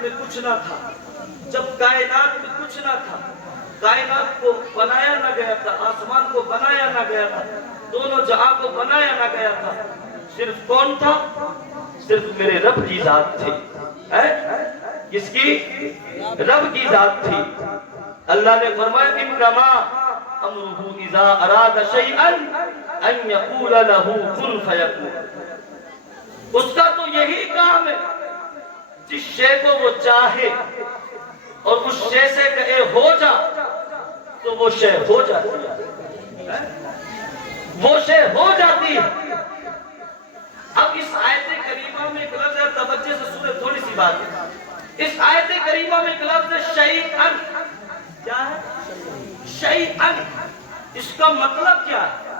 کائنات میں کچھ نہ تھا، جب کائنات میں کچھ نہ تھا، کائنات کو بنایا نہ گیا تھا، آسمان کو بنایا نہ گیا تھا، دونوں جہاں کو بنایا نہ گیا تھا، صرف کون تھا؟ صرف میرے رب کی ذات تھی۔ کس کی؟ رب کی ذات تھی۔ اللہ نے فرمایا انما امرہ اذا اراد شیئا ان یقول لہ کن فیکون۔ اس کا تو یہی کام ہے، جس شے کو وہ چاہے اور اس شے سے کہے ہو جا تو وہ شے ہو جاتی ہے، وہ شے ہو جاتی ہے۔ اب اس آیت کریمہ میں ایک لفظ ہے، توجہ سے سنیں تھوڑی سی بات ہے۔ اس آیت کریمہ میں ایک لفظ ہے شیئن۔ کیا ہے؟ شیئن۔ اس کا مطلب کیا ہے؟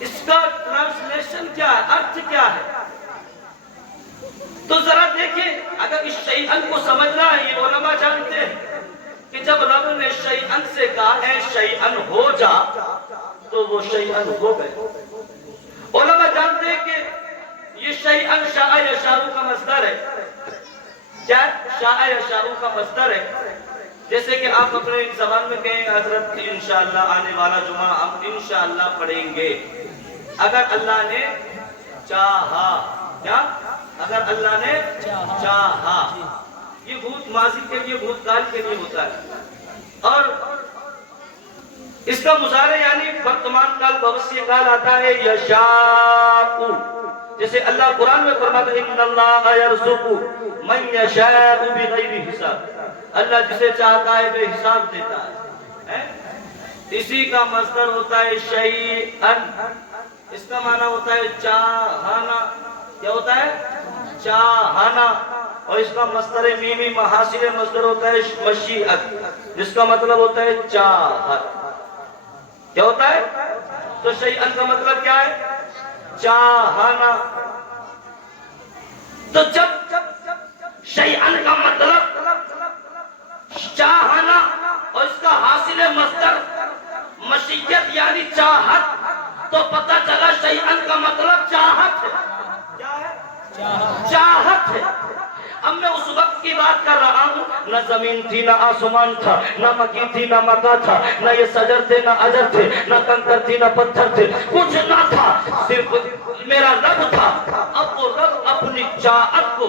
اس کا ٹرانسلیشن کیا ہے؟ ارتھ کیا ہے؟ تو ذرا دیکھیں، اگر اس شیئن کو سمجھنا ہے، یہ علماء جانتے ہیں کہ جب رب نے شیئن سے کہا اے شیئن ہو جا تو وہ شیئن ہو گئے۔ علماء جانتے ہیں کہ یہ شیئن شاء یشاء کا مصدر ہے۔ کیا شاء یشاء کا مصدر ہے؟ جیسے کہ آپ اپنے زبان میں کہیں حضرت انشاءاللہ آنے والا جمعہ ہم انشاءاللہ پڑھیں گے۔ اگر اللہ نے چاہا، کیا؟ اگر اللہ نے چاہا، یہ بھوت ماضی کے لیے، بھوت کال کے لیے ہوتا ہے، اور اس کا مضارع یعنی ورتمان کال بھوشیہ کال آتا ہے یشاء۔ جیسے اللہ قرآن میں فرماتا ہے ان اللہ یرزق من یشاء بغیر حساب، اللہ جسے چاہتا ہے بے حساب دیتا ہے۔ اسی کا مصدر ہوتا ہے شیئن، اس کا معنی ہوتا ہے چاہنا۔ کیا ہوتا ہے؟ چاہنا۔ اور اس کا مصدر میمی محاصل مصدر ہوتا ہے مشیئت، جس کا مطلب ہوتا ہے چاہت۔ کیا ہوتا ہے؟ تو شیئن کا مطلب کیا ہے؟ چاہنا۔ تو جب شیئن کا مطلب چاہنا اور اس کا حاصل مصدر مشیت یعنی چاہت، تو پتہ چلا شیئن کا مطلب چاہت ہے۔ کیا ہے؟ چاہت ہے۔ اب میں اس وقت کی بات کر رہا ہوں، نہ زمین تھی نہ آسمان تھا، نہ مکی تھی نہ مکا تھا، نہ یہ شجر تھے نہ اجر تھے، نہ کنکر تھی نہ پتھر تھے، کچھ نہ تھا، صرف میرا رب تھا۔ اب وہ رب اپنی چاہت کو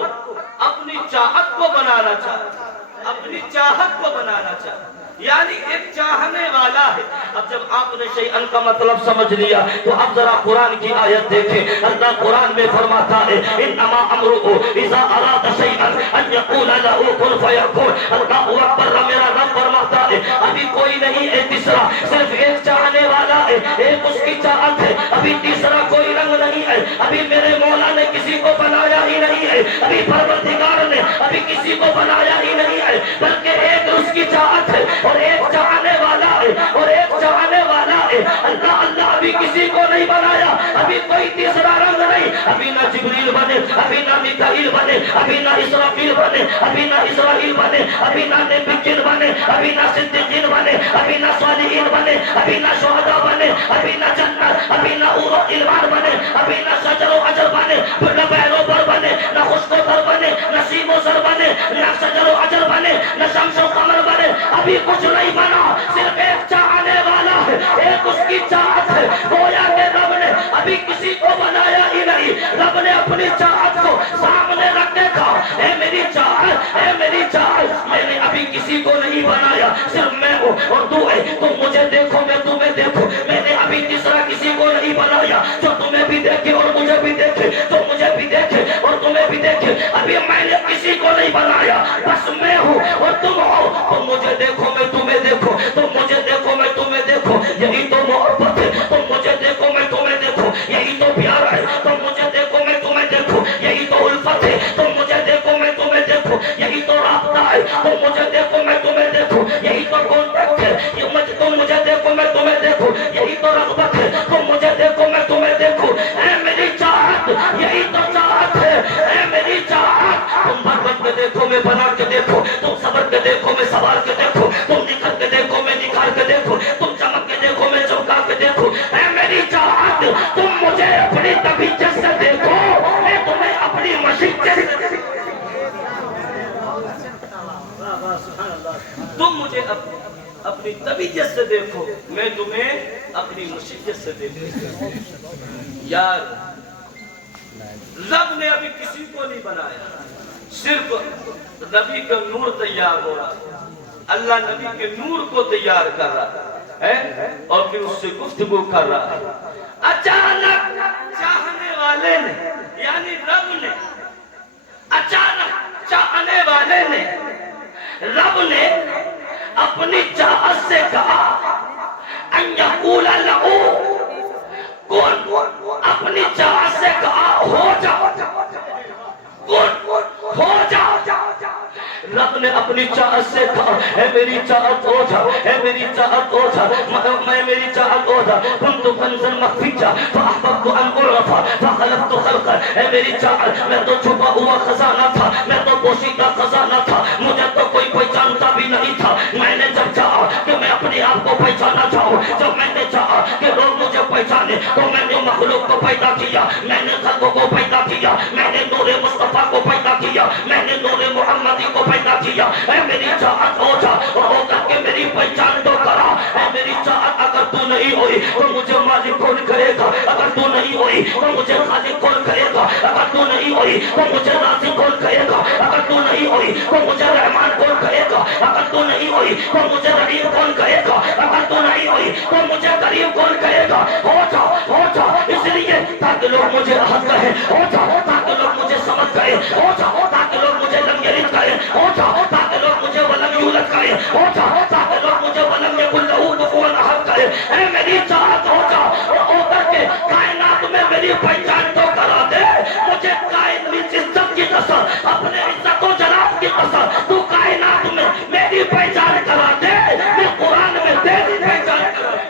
بنانا چاہتا، اپنی چاہت کو بنانا چاہتا، یعنی ایک چاہنے والا ہے۔ اب جب آپ نے شیئن کا مطلب سمجھ لیا تو اب ذرا قرآن کی آیت دیکھیں۔ اللہ قرآن میں فرماتا ہے انما امرؤ اذا اراد شیئا ان یقول له کن فیکون۔ اللہ اکبر، میرا رب فرماتا ہے ابھی کوئی نہیں ہے تیسرا، صرف ایک چاہنے والا ہے، ایک اس کی چاہت ہے، ابھی تیسرا کوئی رنگ نہیں ہے، ابھی میرے مولا نے کسی کو بنایا ہی نہیں ہے، ابھی پروردگار نے ابھی کسی کو بنایا ہی نہیں ہے، بلکہ ایک اس کی چاہت ہے اور ایک چاہنے والا ہے، اور ایک چاہنے والا ہے۔ اللہ ابھی کسی کو نہیں بنایا، ابھی کوئی تیسرا رنگ نہیں، ابھی نہ جبریل بنے، ابھی نہ میکائیل بنے، ابھی نہ اسرافیل بنے، ابھی نہ اسرائیل بنے، ابھی نہ نبیین بنے، ابھی نہ صدیقین بنے، ابھی نہ صالحین بنے، ابھی نہ شہداء بنے، ابھی نہ جنت، ابھی نہ حور و غلمان بنے، ابھی نہ شجر و اجر بنے، نہ بحر و بر بنے، نہ خشک و تر بنے، نہ سیم و زر بنے، نہ شجر و اجر بنے، نہ شمس و قمر بنے، ابھی کچھ نہیں بنا، صرف ایک چاہنے والا ہے، ایک اس کی چاہت ہے۔ گویا کہ رب نے ابھی کسی کو بنایا ہی نہیں، رب نے اپنی چاہت کو سامنے رکھ کے کہا اے میری چاہت، اے میری چاہت، میں نے ابھی کسی کو نہیں بنایا، صرف میں ہوں اور تو ہے، تم مجھے دیکھو میں تمہیں دیکھوں، میں نے ابھی تیسرا کسی کو نہیں بنایا، جو تمہیں بھی دیکھے اور مجھے بھی دیکھے، تو مجھے بھی دیکھے اور تمہیں بھی دیکھے، ابھی میں نے کسی کو نہیں بنایا، بس میں ہوں اور تم ہو، تم مجھے دیکھو میں تمہیں دیکھو، تم مجھے دیکھو میں تمہیں دیکھو، یہی تو محبت ہے، تم مجھے دیکھو میں تمہیں دیکھو، یہی تو پیار ہے، تم مجھے دیکھو میں تمہیں دیکھو، یہی تو الفت ہے، تم مجھے دیکھو میں تمہیں دیکھو، یہی تو رابطہ ہے، تم مجھے دیکھو میں تمہیں دیکھو، یہی تو کانٹیکٹ ہے، تم مجھے دیکھو میں تمہیں دیکھو، یہی تو رغبت ہے، تم مجھے دیکھو میں تمہیں دیکھو، اے میری چاہت، یہی تو چاہت ہے، اے میری چاہت، تم بھر کے دیکھو میں بنا کے دیکھو، تم صبر کے دیکھو میں سوار کے دیکھو، تم نکھر کے دیکھو میں نکھار کے دیکھو، تم چمک کے دیکھو میں چمکا کے دیکھو، اے میری چاہت، تم مجھے اپنی طبیعت سے دیکھو، میں تمہیں اپنی مشیت سے تم مجھے اپنی طبیعت سے دیکھو، میں تمہیں اپنی مشیت سے دیکھو. یار رب نے ابھی کسی کو نہیں بنایا، صرف نبی کا نور تیار ہو رہا ہے. اللہ نبی کے نور کو تیار کر رہا ہے اور پھر اس سے گفتگو کر رہا ہے. اچانک چاہنے والے نے یعنی رب نے، اچانک چاہنے والے نے، رب نے اپنی چاہت سے کہا ان یقول لہو کن، اپنی چاہت سے کہا ہو جا، کن ہو جا. رب نے اپنی چاہت سے کہا اے میری چاہت ہو جا، اے میری چاہت ہو جا، میں میری چاہت ہو جا. كنت كنزا مخفيا فأحببت أن أعرف فخلقت خلقا. اے میری چاہت، میں تو چھپا ہوا خزانہ تھا، میں تو پوشیدہ خزانہ تھا، مجھے تو کوئی پہچانتا بھی نہیں تھا. میں نے جب چاہا کہ میں اپنے آپ کو پہچانا چاہوں، جب میں نے چاہا کہ لوگ مجھے پہچانے، تو میں نے مخلوق کو پیدا کیا، میں نے خلقوں کو پیدا کیا، میں نے نور مصطفیٰ کو پیدا کیا، میں نے نور محمدی کو پیدا کیا. اے میری چاہت ہو جا اور ہو کر کے میری پہچان تو کرا. اے میری چاہت اگر تو نہیں ہوئی تو مجھے مالک کون کرے گا؟ اگر تو نہیں ہوئی تو مجھے خالق کون کرے گا؟ اگر تو نہیں ہوئی تو مجھے رازق کون کرے گا؟ اگر تو نہیں ہوئی تو مجھے رحمان کون کرے گا؟ اگر تو نہیں ہوئی تو مجھے رحیم کون کرے گا؟ اگر تو نہیں ہوئی تو مجھے کریم کون کرے گا؟ ہو جا، ہو جا، اس لیے تاکہ لوگ مجھے احد کہیں، ہو جا تاکہ لوگ مجھے سمجھ کہیں، ہو جا تاکہ لوگ مجھے لم یلد کہیں، ہو جا تاکہ لوگ مجھے ولم یولد کہیں، ہو جا تاکہ لوگ مجھے ولم یکن لہ کفوا احد کہیں. اے میری چاہت ہو جا اور ہو کر کے کائنات میں میری پہچان تو کرا دے. مجھے کائنات عزت کی قسم، اپنے عزت و جلال کی قسم، تو کائنات میں میری پہچان کرا دے، میں قرآن میں تیری پہچان کرا دے.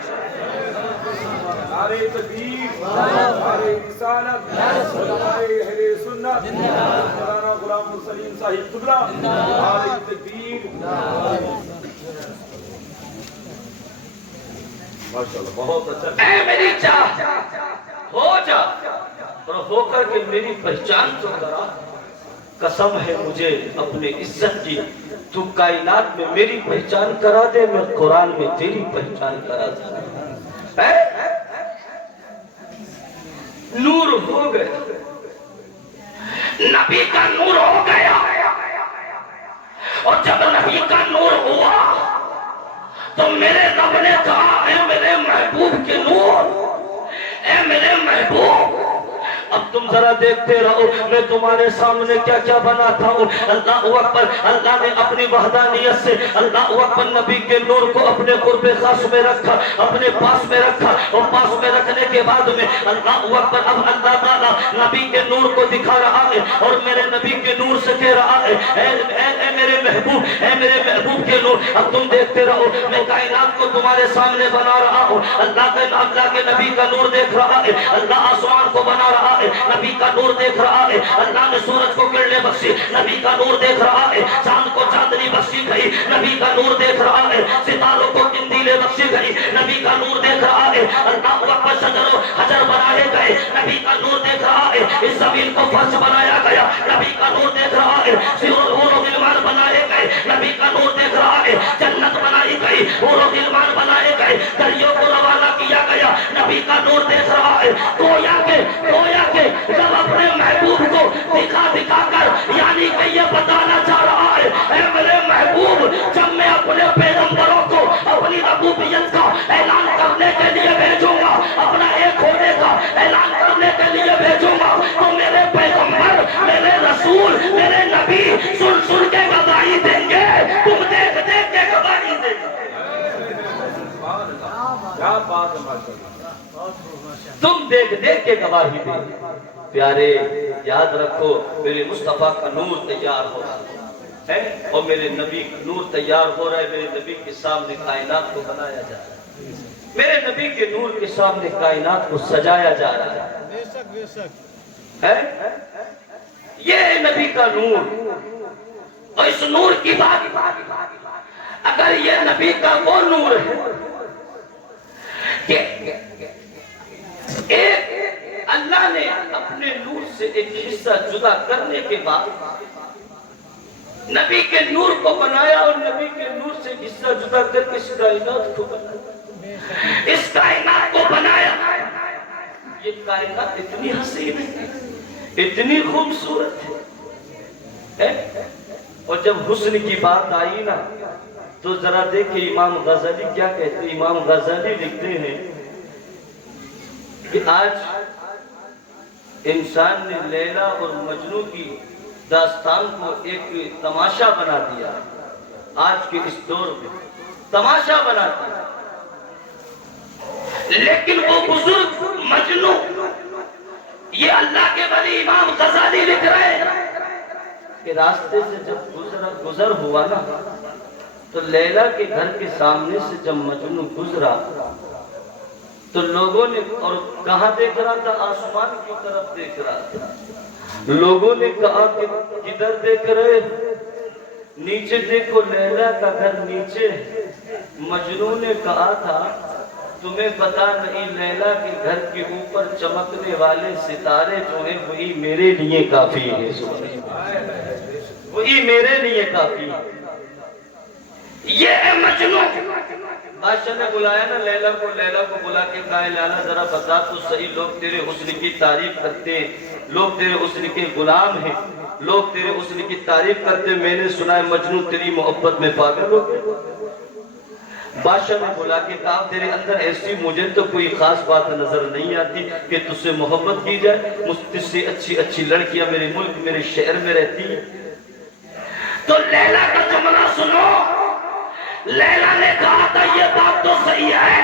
نعرہ تکبیر، نعرہ رسالت، علماء اہل سنت، مولانا غلام حسین صاحب قبلہ، نعرہ تکبیر. ماشاءاللہ بہت اچھا. اے میری چاہت ہو جا اور ہو کر کے میری پہچان تو کرا. قسم ہے مجھے اپنے عزت کی، تو کائنات میں میری پہچان کرا دے، میں قرآن میں تیری پہچان کرا دے. نور ہو گیا، نبی کا نور ہو گیا. اور جب نبی کا نور ہوا تو میرے رب نے کہا اے میرے محبوب کے نور، اے میرے محبوب اب تم ذرا دیکھتے رہو میں تمہارے سامنے کیا کیا بناتا ہوں. اللہ اکبر. اللہ نے اپنی وحدانیت سے اللہ اکبر نبی کے نور کو اپنے قرب خاص میں رکھا، اپنے پاس میں رکھا، اور پاس میں رکھنے کے بعد میں اللہ اکبر اب اللہ تعالیٰ نبی کے نور کو دکھا رہا ہے اور میرے نبی کے نور سے کہہ رہا ہے اے میرے محبوب، اے میرے محبوب کے نور. اب تم دیکھتے رہو میں کائنات کو تمہارے سامنے بنا رہا ہوں. اللہ کے نبی کا نور دیکھ رہا ہے، اللہ آسمان کو بنا رہا ہے، نبی کا نور دیکھ رہا ہے. اللہ نے سورج کو کرنے بخشی، نبی کا نور دیکھ رہا ہے. چاند کو چاندنی بخشی گئی، نبی کا نور دیکھ رہا ہے. ستاروں کو قندیلیں بخشی گئی، نبی کا نور دیکھ رہا ہے. اللہ اکبر. شجر و حجر بنائے گئے، نبی کا نور دیکھ رہا ہے. اس زمین کو فرش بنایا گیا، نبی کا نور دیکھ رہا ہے. حور و غلمان بنائے گئے، نبی کا نور دیکھ رہا ہے. جنت بنائی گئی، حور و غلمان بنائے گئے، دریوں کو روانہ کیا گیا، نبی کا نور دیکھ رہا ہے. گویا کہ جب اپنے محبوب کو دکھا کر یعنی کہ یہ بتانا چاہ رہا ہے اے میرے محبوب، جب میں اپنے پیغمبروں کو اپنی ربوبیت کا اعلان کرنے کے لیے بھیجوں گا، اپنا ایک ہونے کا اعلان کرنے کے لیے بھیجوں گا، تو میرے پیغمبر، میرے رسول، میرے نبی سن کے گواہی دیں گے، تم دیکھ کے گواہی دیں گے. کیا بات ہے ماشاءاللہ. تم دیکھ کے گواہی دیں. پیارے یاد رکھو میرے مصطفیٰ کا نور تیار ہو رہا ہے اور میرے نبی کا نور تیار ہو رہا ہے. میرے نبی کے سامنے کائنات کو بنایا جا رہا ہے، میرے نبی کے نور کے سامنے کائنات کو سجایا جا رہا ہے. یہ ہے نبی کا نور. اور اس نور کی بات، اگر یہ نبی کا وہ نور ہے کہ ایک اللہ نے اپنے نور سے ایک حصہ جدا کرنے کے بعد نبی کے نور کو بنایا اور نبی کے نور سے حصہ جدا کر کے اس کائنات کو بنایا، اس کائنات کو بنایا۔ یہ کائنات اتنی حسین ہے، اتنی خوبصورت ہے۔ اور جب حسن کی بات آئی نا تو ذرا دیکھیں امام غزالی کیا کہتے ہیں۔ امام غزالی لکھتے ہیں کہ آج انسان نے لیلا اور مجنو کی داستان کو ایک تماشا بنا دیا، آج کے اس دور میں تماشا بنا دیا۔ لیکن وہ بزرگ مجنو، یہ اللہ کے ولی امام غزالی لکھ رہے ہیں کہ راستے سے جب گزر ہوا نا تو لیلا کے گھر کے سامنے سے جب مجنو گزرا تو لوگوں نے، اور کہاں دیکھ رہا تھا؟ آسمان کی طرف دیکھ رہا تھا۔ لوگوں نے کہا کہ کدھر دیکھ رہے؟ نیچے دیکھو، لیلا کا گھر نیچے ہے۔ مجنو نے کہا تھا تمہیں پتا نہیں لیلا کے گھر کے اوپر چمکنے والے ستارے جو ہیں وہی میرے لیے کافی ہے، وہی میرے لیے کافی ہے۔ یہ ہے مجنو۔ بادشاہ نے بلایا نا لیلا کو بلا کے کہا لیلا ذرا بتا تو صحیح، لوگ تیرے حسن کی تعریف کرتے ہیں، لوگ تیرے حسن کے غلام ہیں، لوگ تیرے حسن کی تعریف کرتے ہیں، میں نے سنا ہے مجنو تیری محبت میں پاگل ہو گیا۔ بادشاہ نے بلا کے کہا تیرے اندر ایسی مجھے تو کوئی خاص بات نظر نہیں آتی کہ تجھ سے محبت کی جائے، مجھ سے اچھی اچھی لڑکیاں میرے ملک میرے شہر میں رہتی ہیں۔ تو لیلا کا جملہ سنو، لیلا نے کہا تھا یہ بات تو صحیح ہے،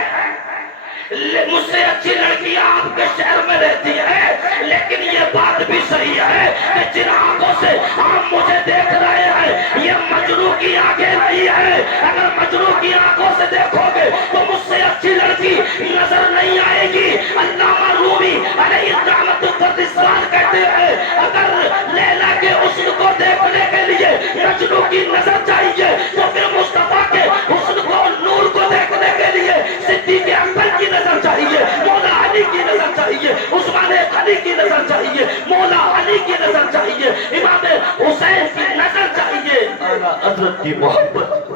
مجھ سے اچھی لڑکیاں آپ کے شہر میں رہتی ہیں، لیکن یہ بات بھی صحیح ہے کہ جن آنکھوں سے آپ مجھے دیکھ رہے ہیں یہ مجنو کی آنکھیں نہیں ہے۔ اگر مجنو کی آنکھوں سے دیکھو گے تو مجھ سے اچھی لڑکی نظر نہیں آئے گی۔ علامہ رومی علیہ الرحمۃ القدس کہتے ہیں اگر لیلا کے حسن کو دیکھنے کے لیے مجنو کی نظر چاہیے تو پھر مصطفیٰ کے حسن کو، نور کو دیکھنے کے لیے صدیق اکبر کی نظر چاہیے، مولا علی کی نظر چاہیے، عثمان غنی کی نظر چاہیے، مولا علی کی نظر چاہیے، امام حسین کی نظر چاہیے، اعلیٰ حضرت کی محبت۔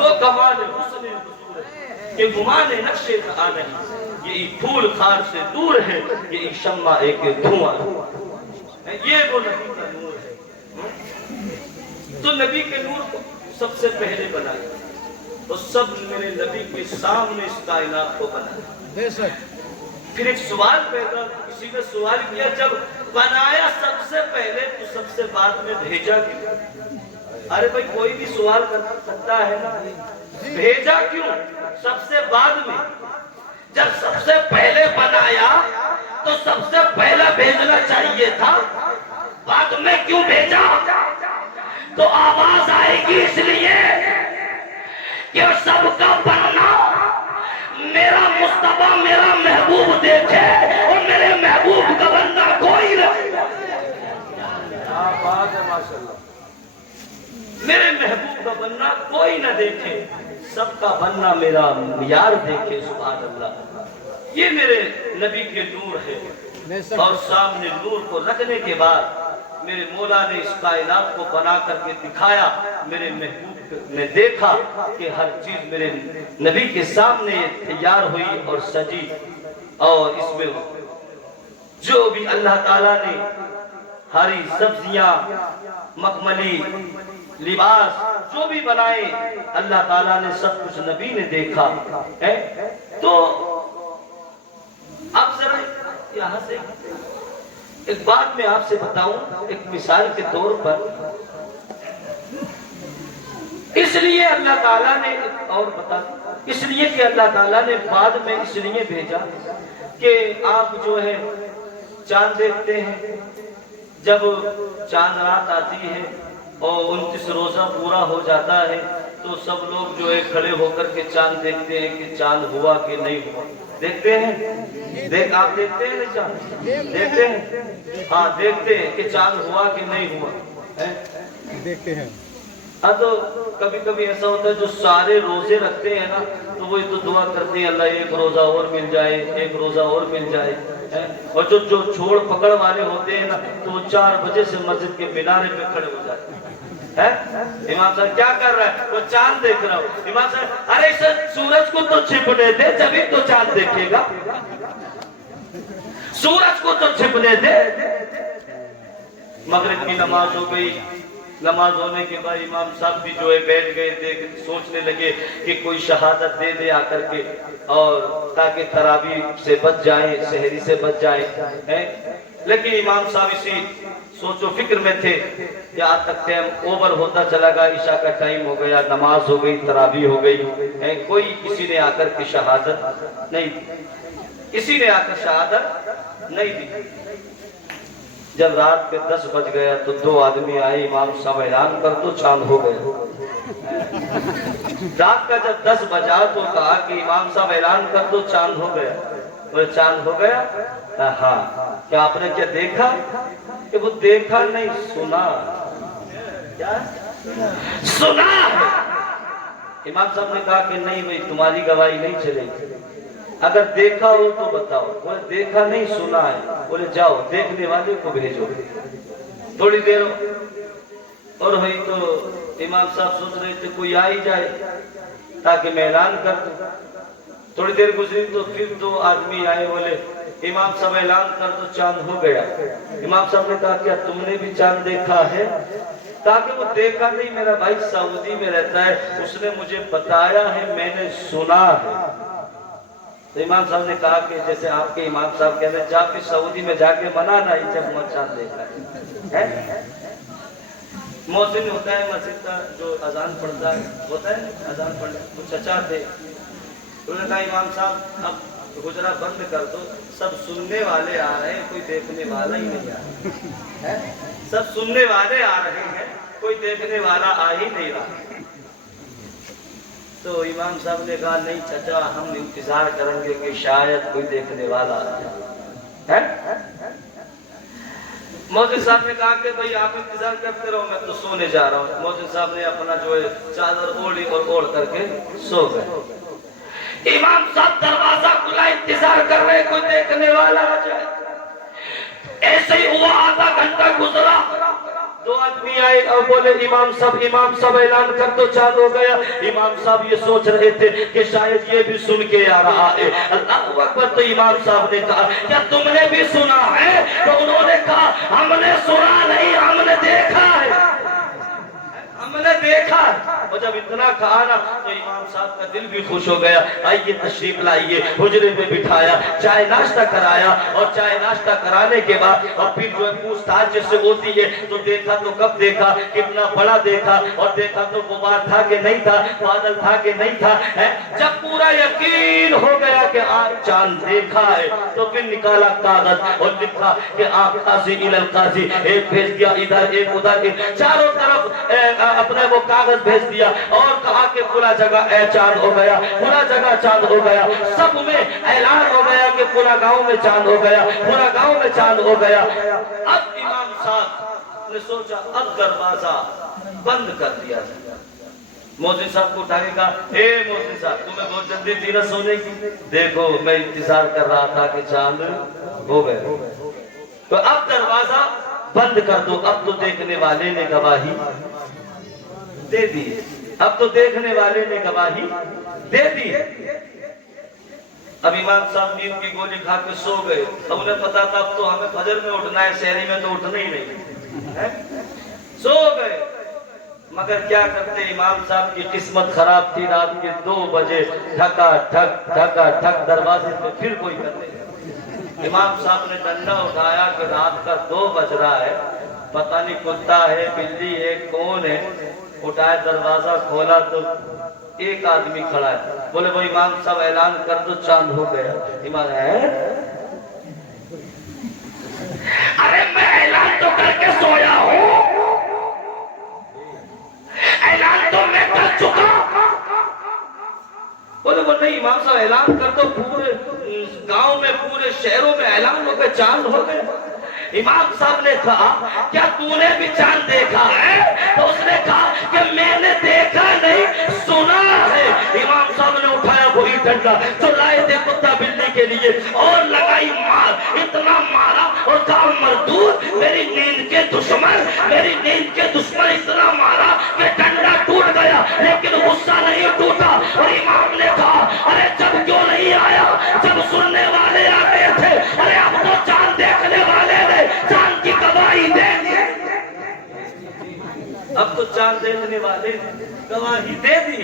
وہ کمال حسن کہ گمان نقش آ نہیں، یہ پھول خار سے دور ہے، یہ شمع ایک دھواں ہے، یہ وہ نبی کا نور ہے۔ تو نبی کے نور کو سب سے پہلے بنایا تو سب میرے نبی کے سامنے اس کائنات کو بنایا۔ پھر ایک سوال پیدا، کسی نے سوال کیا جب بنایا سب سے پہلے تو سب سے بعد میں بھیجا کیوں؟ ارے بھائی کوئی بھی سوال کر سکتا ہے نا، بھیجا کیوں سب سے بعد میں؟ جب سب سے پہلے بنایا تو سب سے پہلا بھیجنا چاہیے تھا، بعد میں کیوں بھیجا؟ تو آواز آئے گی اس لیے کہ سب کا بننا میرا مصطفیٰ میرا محبوب دیکھے اور میرے محبوب کا بننا کوئی نہیں، میرے محبوب کا بننا کوئی نہ دیکھے، سب کا بننا میرا یار دیکھے، سبحان اللہ۔ یہ میرے نبی کے نور ہے، اور سامنے نور کو رکھنے کے بعد میرے مولا نے اس کائنات کو بنا کر کے دکھایا، میرے محبوب نے دیکھا کہ ہر چیز میرے نبی کے سامنے تیار ہوئی اور سجی، اور اس میں جو بھی اللہ تعالیٰ نے ہری سبزیاں، مخملی لباس جو بھی بنائے اللہ تعالیٰ نے سب کچھ نبی نے دیکھا ہے۔ تو اب ذرا یہاں سے ایک بات میں آپ سے بتاؤں، ایک مثال کے طور پر، اس لیے اللہ تعالیٰ نے، اور بتا اس لیے کہ اللہ تعالیٰ نے بعد میں اس لیے بھیجا کہ آپ جو ہے چاند دیکھتے ہیں، جب چاند رات آتی ہے اور 29 روزہ پورا ہو جاتا ہے تو سب لوگ جو ہے کھڑے ہو کر کے چاند دیکھتے ہیں کہ چاند ہوا کہ نہیں ہوا۔ دیکھتے ہیں، آپ دیکھتے ہیں چاند؟ دیکھتے ہیں، ہاں دیکھتے ہیں کہ چاند ہوا کہ نہیں ہوا، دیکھتے ہیں۔ ہاں تو کبھی کبھی ایسا ہوتا ہے جو سارے روزے رکھتے ہیں نا تو وہ تو دعا کرتے ہیں اللہ ایک روزہ اور مل جائے، ایک روزہ اور مل جائے، اور جو چھوڑ پکڑ والے ہوتے ہیں نا تو وہ 4 بجے سے مسجد کے مینارے پہ کھڑے ہو جاتے ہیں۔ امام صاحب کیا کر رہا ہے؟ وہ چاند دیکھ رہا ہو۔ امام صاحب ارے سر سورج کو تو چھپنے دے جبھی تو چاند دیکھے گا، سورج کو تو چھپنے دے۔ مغرب کی نماز ہو گئی، نماز ہونے کے بعد امام صاحب بھی جو ہے بیٹھ گئے دیکھ سوچنے لگے کہ کوئی شہادت دے دے آ کر کے، اور تاکہ تراویح سے بچ جائیں، سحری سے بچ جائیں۔ لیکن امام صاحب اسی سوچ و فکر میں تھے کہ آج تک ٹائم اوور ہوتا چلا گیا، عشاء کا ٹائم ہو گیا، نماز ہو گئی، تراویح ہو گئی، کوئی کسی نے آ کر کے شہادت نہیں دی، کسی نے آ کر شہادت نہیں دی۔ جب رات کے 10 بج گیا تو 2 آدمی آئے، امام صاحب اعلان کر دو چاند ہو گیا۔ رات کا جب 10 بجا تو کہا کہ امام صاحب اعلان کر دو چاند ہو گیا۔ وہ چاند ہو گیا؟ ہاں۔ کیا آپ نے کیا دیکھا؟ کہ وہ دیکھا نہیں، سنا۔ کیا سنا؟ امام صاحب نے کہا کہ نہیں بھائی تمہاری گواہی نہیں چلے گی، اگر دیکھا ہو تو بتاؤ۔ بولے دیکھا نہیں، سنا ہے۔ بولے جاؤ دیکھنے والے کو بھیجو۔ تھوڑی دیر اور ہوئی تو امام صاحب سوچ رہے تھے کوئی آ ہی جائے تاکہ میں اعلان کر دوں۔ تھوڑی دیر گزری تو پھر 2 آدمی آئے، بولے امام صاحب اعلان کر دو چاند ہو گیا۔ امام صاحب نے کہا کیا تم نے بھی چاند دیکھا ہے؟ کہا کہ وہ دیکھا نہیں، میرا بھائی سعودی میں رہتا ہے، اس نے مجھے بتایا ہے، میں نے سنا ہے۔ تو امام صاحب نے کہا کہ جیسے آپ کے امام صاحب کہتے ہیں جا کے سعودی میں جا کے منانا ہی جب میں چاند دیکھا ہے۔ مؤذن ہوتا ہے مسجد کا جو اذان پڑھتا ہے، ہوتا ہے اذان پڑھنے، وہ چچا تھے، انہوں نے کہا امام صاحب اب حجرہ بند کر دو، سب سننے والے آ رہے ہیں، کوئی دیکھنے والا ہی نہیں آ رہا ہے۔ سب سننے والے آ رہے ہیں، کوئی دیکھنے والا آ ہی نہیں رہا۔ تو امام صاحب نے کہا نہیں چچا ہم انتظار کریں گے کہ شاید کوئی دیکھنے والا ہے۔ مؤذن صاحب نے کہا کہ بھئی آپ انتظار کرتے رہو، میں تو سونے جا رہا ہوں۔ مؤذن صاحب نے اپنا جو ہے چادر اوڑھی اور اوڑھ کر کے سو گئے۔ امام صاحب دروازہ کھلا انتظار کر رہے کوئی دیکھنے والا آ جائے۔ ایسے ہی ہوا، آدھا گھنٹہ گزرا، 2 آدمی آئے اور بولے امام صاحب اعلان کر دو چاند ہو گیا۔ امام صاحب یہ سوچ رہے تھے کہ شاید یہ بھی سن کے آ رہا ہے۔ اللہ اکبر۔ تو امام صاحب نے کہا کیا تم نے بھی سنا ہے؟ تو انہوں نے کہا ہم نے سنا نہیں، ہم نے دیکھا ہے، ہم نے دیکھا۔ اور جب اتنا کہا نا تو امام صاحب کا دل بھی خوش ہو گیا۔ آئیے تشریف لائیے، حجرے میں بٹھایا، چائے ناشتہ کرایا، اور چائے ناشتہ کرانے کے بعد اور پھر جو ہے پوچھ تاچھ جیسے ہوتی ہے تو دیکھا تو کب دیکھا، کتنا بڑا دیکھا، اور دیکھا تو غبار تھا کہ نہیں تھا، بادل تھا کہ نہیں تھا۔ جب پورا یقین ہو گیا کہ آج چاند دیکھا ہے تو پھر نکالا کاغذ اور لکھا کہ آپ قاضی الی القاضی، ایک بھیج دیا ادھر ایک ادھر، چاروں طرف اپنے وہ کاغذ بھیج دیا اور کہا کہ پورا جگہ چاند ہو گیا، پورا جگہ چاند ہو گیا۔ سب میں اعلان ہو گیا کہ پورا گاؤں میں چاند ہو گیا، پورا گاؤں میں چاند ہو گیا۔ اب امام صاحب نے سوچا اب دروازہ بند کر دیا جائے۔ مؤذن صاحب کو اٹھا کے کہا اے مؤذن صاحب تمہیں بہت جلدی تھی نہ سونے کی، دیکھو میں انتظار کر رہا تھا کہ چاند ہو گئے، تو اب دروازہ بند کر دو۔ اب تو دیکھنے والے نے گواہی دے دی، اب تو دیکھنے والے نے گواہی دے دی۔ اب امام صاحب نیند کی گولی کھا کے سو گئے۔ اب انہیں پتا تھا اب تو ہمیں فجر میں اٹھنا ہے، سحری میں تو اٹھنا ہی نہیں، سو گئے۔ مگر کیا کرتے، امام صاحب کی قسمت خراب تھی، رات کے 2 بجے ٹھکا ٹھک دروازے پہ پھر کوئی کرتے۔ امام صاحب نے ڈنڈا اٹھایا کہ رات کا 2 بج رہا ہے، پتہ نہیں کتا ہے بلی ہے کون ہے، اٹھایا دروازہ کھولا تو ایک آدمی کھڑا ہے۔ بولے وہ امام صاحب اعلان کر دو چاند ہو گیا۔ امام ہے ارے میں اعلان تو کر کے سویا ہوں، اعلان تو میں کر چکا۔ بولے وہ نہیں امام صاحب اعلان کر دو، پورے گاؤں میں پورے شہروں میں اعلان ہو گئے چاند ہو گئے۔ امام صاحب نے کہا کیا تو نے بھی چاند دیکھا ہے؟ تو اس نے کہا کہ میں نے دیکھا نہیں سنا ہے۔ امام صاحب نے اٹھایا وہی ڈنڈا جو لائے تھے کتا بلی کے کے لیے اور لگائی مار، اتنا مارا اور کہا مردود میری نیند کے دشمن، میری نیند کے دشمن اتنا مارا کہ ڈنڈا ٹوٹ گیا لیکن غصہ نہیں ٹوٹا۔ اور امام نے کہا ارے جب کیوں نہیں آیا، جب سننے والے آ گئے تھے، ارے اب تو چاند دیکھنے والے نے چاند کی گواہی دے دی، اب تو چاند دیکھنے والے گواہی دے دی۔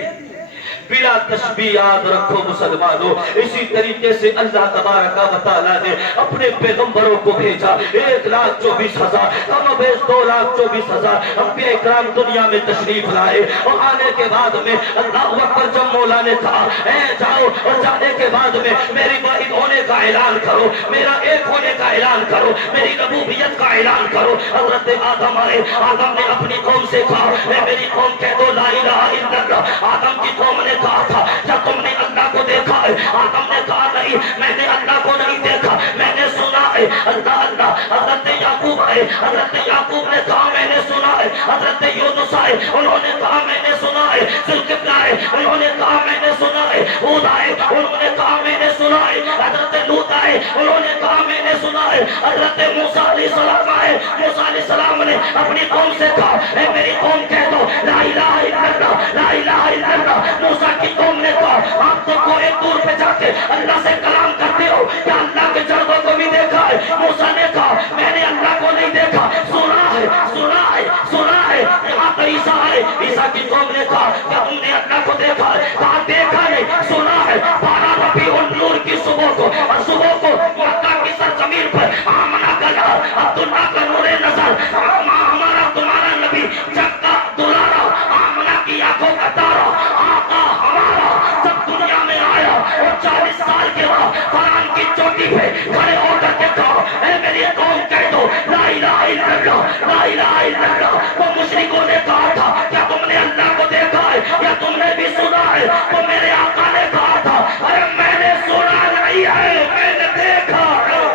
بلا تشبیہ یاد رکھو مسلمانوں، اسی طریقے سے اللہ تبارک و تعالیٰ نے اپنے پیغمبروں کو بھیجا، 1,24,000 کم بیش 2,24,000 انبیاء اکرام دنیا میں تشریف لائے۔ اور آنے کے بعد میں اللہ اکبر جب مولا نے کہا اے جاؤ، اور جانے کے بعد میں میری واحد ہونے کا اعلان کرو، میرا ایک ہونے کا اعلان کرو، میری ربوبیت کا اعلان کرو۔ حضرت آدم آئے، آدم نے اپنی قوم سے کہا اے میری قوم کہہ دو لا الہ الا اللہ۔ آدم کی قوم نے کہا تھا کیا تم نے اللہ کو دیکھا ہے؟ آدم نے کہا نہیں، میں نے اللہ کو نہیں دیکھا، میں نے سنا ہے۔ اللہ اللہ حضرت یعقوب آئے، حضرت یعقوب نے کہا میں نے سنا ہے۔ حضرت یونس آئے، انہوں نے کہا میں نے سنا ہے۔ ذوالقفل آئے، انہوں نے کہا میں نے سنا ہے۔ ہود آئے، انہوں نے کہا میں نے سنا ہے۔ حضرت لوط آئے، انہوں نے کہا میں نے سنا ہے۔ حضرت موسیٰ علیہ السلام آئے، موسیٰ علیہ السلام نے اپنی قوم سے کہا اے میری قوم کہہ دو لا الہ الا اللہ، لا الہ الا اللہ۔ موسیٰ کی قوم نے کہا آپ تو کوئی دور پہ جا کے اللہ سے کلام کرتے ہو، کیا اللہ کے جڑوں کو بھی دیکھا ہے؟ موسیٰ نے کہا میں نے اللہ کو نہیں دیکھا، سنا ہے، سنا ہے، سنا ہے۔ یہاں پر عیسیٰ آئے، عیسیٰ کی قوم نے کہا کیا تم نے اللہ کو دیکھا ہے؟ کہا دیکھا نہیں، سنا ہے۔ 12 ربیع النور کی صبح کو، اور صبح کو مکہ کی سرزمین پر آمنہ کا لال، عبداللہ کا نور نظر، ہمارا تمہارا نبی جگ کا دلارا، آمنہ کی آنکھوں کا تارا، آقا ہمارا جب دنیا میں آیا اور 40 سال کے بعد قرآن کی چوٹی پہ کھڑے ہو کر کے کہا اے میری قوم کہہ دو لا الہ الا اللہ، لا الہ الا اللہ۔ وہ مشرکوں نے کہا تھا کیا تم نے اللہ کو دیکھا ہے یا تم نے بھی سنا ہے؟ تو میرے آقا نے کہا تھا ارے میں نے سنا نہیں ہے، میں نے دیکھا ہے،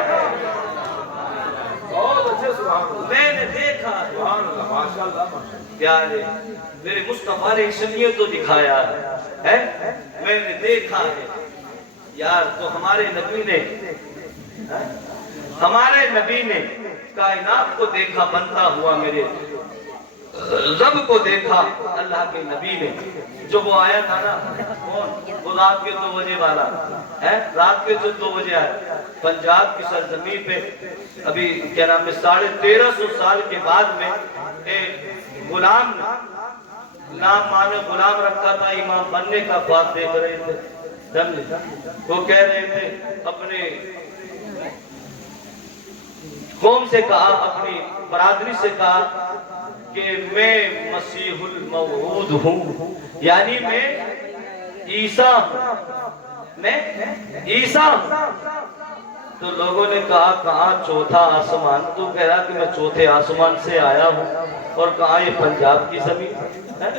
بہت اچھے سبحان اللہ، میں نے دیکھا ہے۔ سبحان اللہ، ماشاءاللہ ماشاءاللہ۔ پیارے میرے مصطفیٰ نے اس لیے تو دکھایا ہے، میں نے دیکھا ہے یار۔ تو ہمارے نبی نے، ہمارے نبی نے کائنات کو دیکھا بنتا ہوا، میرے رب کو دیکھا اللہ کے نبی نے۔ جو وہ آیا تھا نا کون، وہ رات کے 2 بجے والا ہے، رات کے جو 2 بجے آیا پنجاب کی سرزمین پہ، ابھی کیا نام ہے 1350 سال کے بعد میں ایک غلام نام مانے غلام رکھا تھا، امام بننے کا خواب دیکھ رہے تھے، وہ کہہ رہے تھے اپنے قوم سے کہا، اپنی برادری سے کہا کہ میں مسیح الموعود ہوں، یعنی میں عیسیٰ ہوں، میں عیسیٰ ہوں۔ تو لوگوں نے کہا کہاں چوتھا آسمان؟ تو کہہ رہا کہ میں چوتھے آسمان سے آیا ہوں، اور کہا یہ پنجاب کی زمین ہے۔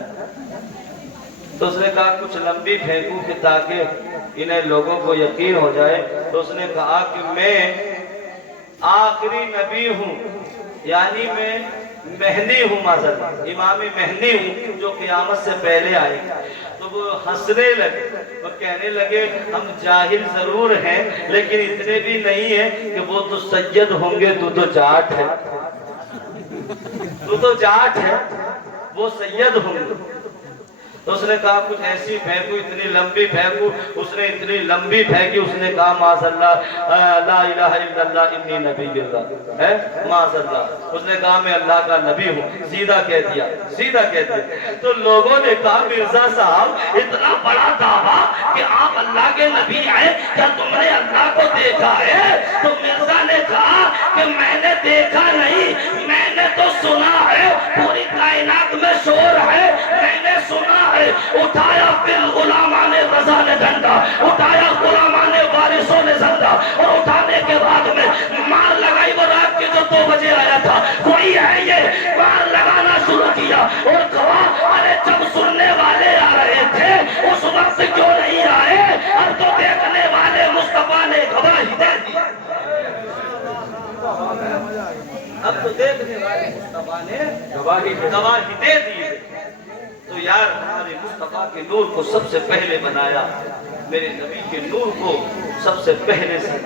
تو اس نے کہا کچھ لمبی پھینکوں کہ تاکہ انہیں لوگوں کو یقین ہو جائے۔ تو اس نے کہا کہ میں آخری نبی ہوں، یعنی میں مہدی ہوں، معذرت امام مہدی ہوں جو قیامت سے پہلے آئے۔ تو وہ ہنسنے لگے، وہ کہنے لگے ہم جاہل ضرور ہیں لیکن اتنے بھی نہیں ہیں کہ وہ تو سید ہوں گے، تو تو جاٹ ہے، تو تو جاٹ ہے، وہ سید ہوں گے۔ تو اس نے کہا کچھ ایسی پھینکو، اتنی لمبی پھینکو۔ اس نے اتنی لمبی پھینکی، اس نے کہا معاذ اللہ لا الہ الا اللہ انی نبی اللہ ہے، معاذ اللہ۔ اس نے کہا میں اللہ کا نبی ہوں، سیدھا کہہ دیا، سیدھا کہہ دیا۔ تو لوگوں نے کہا مرزا صاحب اتنا بڑا دعویٰ کہ آپ اللہ کے نبی آئے، کیا تم نے اللہ کو دیکھا ہے؟ تو مرزا نے کہا کہ میں نے دیکھا نہیں، میں نے تو سنا ہے، پوری کائنات میں شور ہے، میں نے سنا ہے۔ اٹھایا پھر غلامان رضا نے ڈنڈا، اٹھایا غلامان وارثوں نے زندہ، اور اٹھانے کے بعد میں مار لگائی۔ وہ رات کے جو 2 بجے آیا تھا کوئی ہے، یہ مار لگانا شروع کیا اور کہا ارے جب سننے والے آ رہے تھے اس وقت کیوں نہیں آئے؟ اب تو دیکھنے والے مصطفیٰ نے گواہی دے دی، اب تو دیکھنے والے مصطفیٰ نے گواہی دے دی۔ تو یار ہمارے مصطفیٰ کے نور کو سب سے پہلے بنایا، میرے نبی کے نور کو سب سے پہلے سے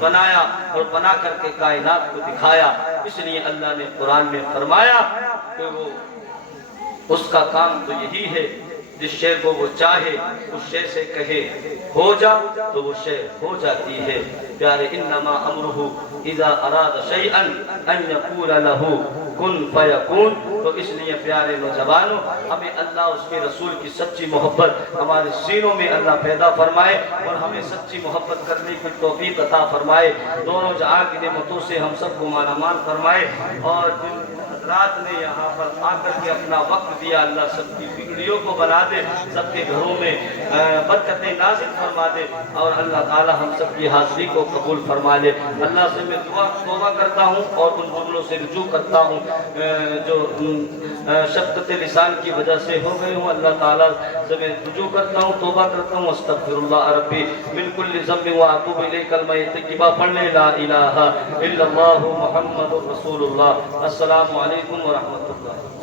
بنایا اور بنا کر کے کائنات کو دکھایا. اس لیے اللہ نے قرآن میں فرمایا کہ وہ اس کا کام تو یہی ہے جس شے کو وہ چاہے اس شے سے کہے ہو جا تو وہ شے ہو جاتی ہے. پیارے انما امرہ اذا اراد شیئا ان یقول لہ کن فیکون. تو اس لیے پیارے نوجوانوں ہمیں اللہ اس کے رسول کی سچی محبت ہمارے سینوں میں اللہ پیدا فرمائے اور ہمیں سچی محبت کرنے کی توفیق عطا فرمائے. دونوں جہاں کی نعمتوں سے ہم سب کو مالا مال فرمائے. اور جن حضرات نے یہاں پر آ کر کے اپنا وقت دیا اللہ سب کی بگڑیوں کو بنا دے, سب کے گھروں میں برکتیں نازل فرما دے اور اللہ تعالی ہم سب کی حاضری کو قبول فرما لے. اللہ سے میں توبہ کرتا ہوں اور ان جملوں سے رجوع کرتا ہوں جو شفقت لسان کی وجہ سے ہو گئے ہوں. اللہ تعالیٰ سے میں رجوع کرتا ہوں, توبہ کرتا ہوں. استغفر اللہ ربی من کل ذنب واتوب الیہ. کلمہ طیبہ پڑھنے لا الہ الا اللہ محمد رسول اللہ. السلام علیکم ورحمۃ اللہ.